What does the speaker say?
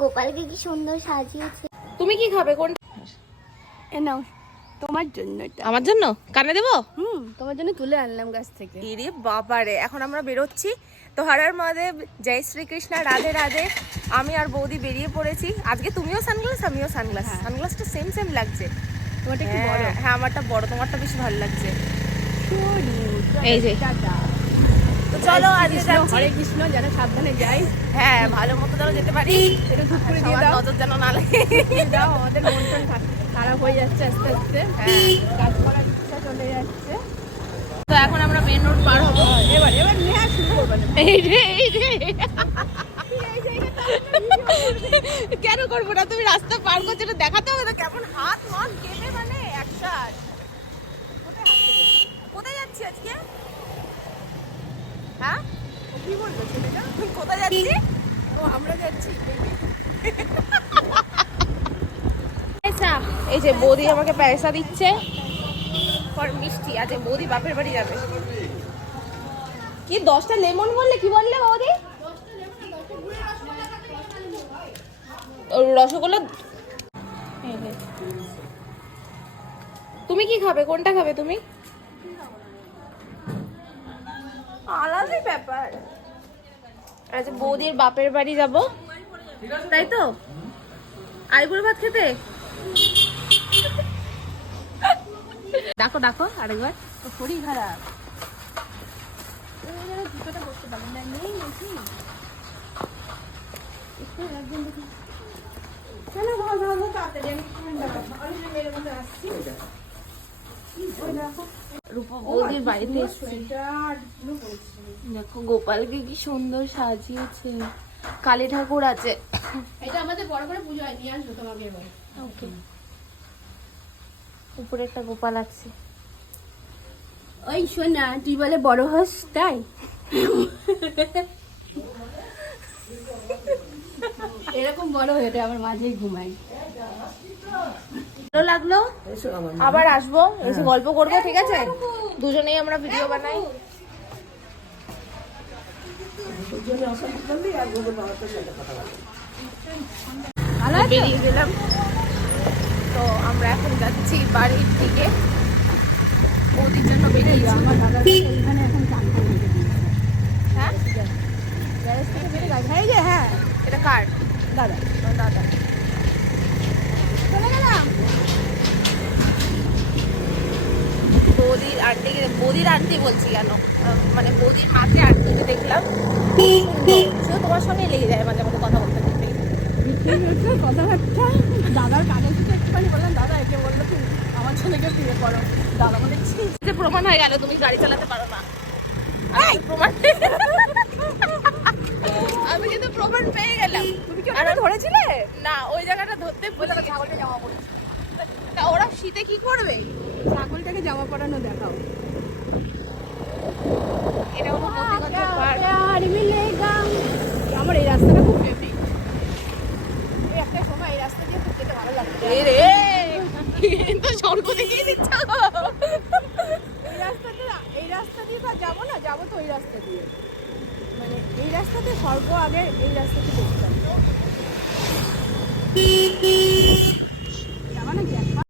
গোপালকে কি সুন্দর সাজিয়েছে। তুমি কি খাবে কোন? নাও তোমার জন্য এটা। আমার জন্য কানে দেবো? তোমার জন্য তুলে আনলাম গাছ থেকে। ইরে বাবারে, এখন আমরা বেরোচ্ছি তো। হরার মহাদেব, জয় শ্রীকৃষ্ণ, রাধে রাধে। আমি আর বৌদি বেরিয়ে পড়েছি। আজকে তুমিও সানগ্লাস, আমিও সানগ্লাস। সানগ্লাসটা সেম সেম লাগছে। তোমারটা কি বড়? হ্যাঁ আমারটা বড়, তোমারটা বেশি ভালো লাগছে। এই যে তো চলো আজকে যাচ্ছি। হরে কৃষ্ণ, যেন সাবধানে যাই। হ্যাঁ ভালো মতো যেন যেতে পারি, এটা ধূপ করে দিয়ে সবার দাও। নজর যেন না লাগে। দাও, আমাদের মন টন খারাপ হয়ে যাচ্ছে আস্তে আস্তে। কাজ করার ইচ্ছা চলে যাচ্ছে। তো এখন আমরা মেন রোড পার হবো। এবার নেহা শুরু করবে না। এই রে কেন করবো না? তুমি রাস্তা পার করছো, এটা দেখাতে হবে তো। কেমন হাত মান কেটে মানে একসাথ। কোথায় যাচ্ছি আজকে? হ্যাঁ কি বলবো ছেলেটা? কোথায় যাচ্ছি? ও আমরা যাচ্ছি। এই যে বৌদি আমাকে পয়সা দিচ্ছে ফর মিষ্টি। আজ বৌদি বাপের বাড়ি যাবে। কি 10টা লেমন বললে? কি বললে বৌদি? রসগোল্লা। তুমি কি খাবে? কোনটা খাবে তুমি? আলাদাই ব্যাপার। আজ বৌদির বাপের বাড়ি যাব, তাই তো? আইবুড়ো ভাত খেতে। ডাকো ডাকো আরেকবার। শরীর খারাপ। জুতোটা করতে পারবেন না, নেই নাকি? একটু একজন দেখি। কেন ভালো তাড়াতাড়ি আমি মেয়ের মধ্যে আসছি। রূপা বৌদির বাড়িতে এসেছি। দেখো গোপালকে কি সুন্দর সাজিয়েছে। কালী ঠাকুর আছে। এটা আমাদের বড় করে পুজো হয়, নিয়ে আসবো তোমাকে এবার। ওকে। উপরে একটা গোপাল আছে। ওই শোনা, তুই বলে বড় হস তাই? এরকম বড় হয়ে আমার মাঝেই ঘুমাই। ভালো লাগলো, আবার আসবো, এসে গল্প করবো, ঠিক আছে? দুজনেই আমরা ভিডিও বানাই। বেরিয়ে গেলাম তো আমরা এখন যাচ্ছি বাড়ির দিকে। বৌদির জন্য বেরিয়েছি। আমার দাদার এখানে এখন চান করে রেখে দিয়েছে। হ্যাঁ গ্যারেজ থেকে বেরিয়ে গাড়ি। হ্যাঁ, এই যে হ্যাঁ, এটা কার? দাদা। দাদা। চলে গেলাম। বৌদির আন্টি বলছি কেন, মানে বৌদির হাতে আন্টিকে দেখলাম। শুধু তোমার সঙ্গে লেগে যায় মাঝে মাঝে কথা বলতে বলতে। কথাবার্তা দাদার কানে থেকে একটুখানি বললাম, দাদা একে বললো তুমি আমার ছেলেকে বিয়ে করো। দাদা বলে যে প্রমাণ হয়ে গেল তুমি গাড়ি চালাতে পারো না। প্রমাণ আমি কিন্তু প্রমাণ পেয়ে গেলাম। তুমি কি ওটা ধরেছিলে? না, ওই জায়গাটা ধরতে ভুলে গেছি। ছাগলটা জামা পড়ো। তা ওরা শীতে কি করবে? ছাগলটাকে জামা পরানো দেখাও। এটা কোনো প্রতিগত পার্ট। আমার এই রাস্তাটা খুব ফেভারিট। একটা সময় এই রাস্তা দিয়ে খুব যেতে ভালো লাগতো। কিন্তু স্বর্গ দেখিয়ে দিচ্ছ। এই রাস্তা দিয়ে তো যাবো না, যাবো তো ওই রাস্তা দিয়ে। মানে এই রাস্তাতে স্বর্গ আগে, এই রাস্তাতে দেখতাম।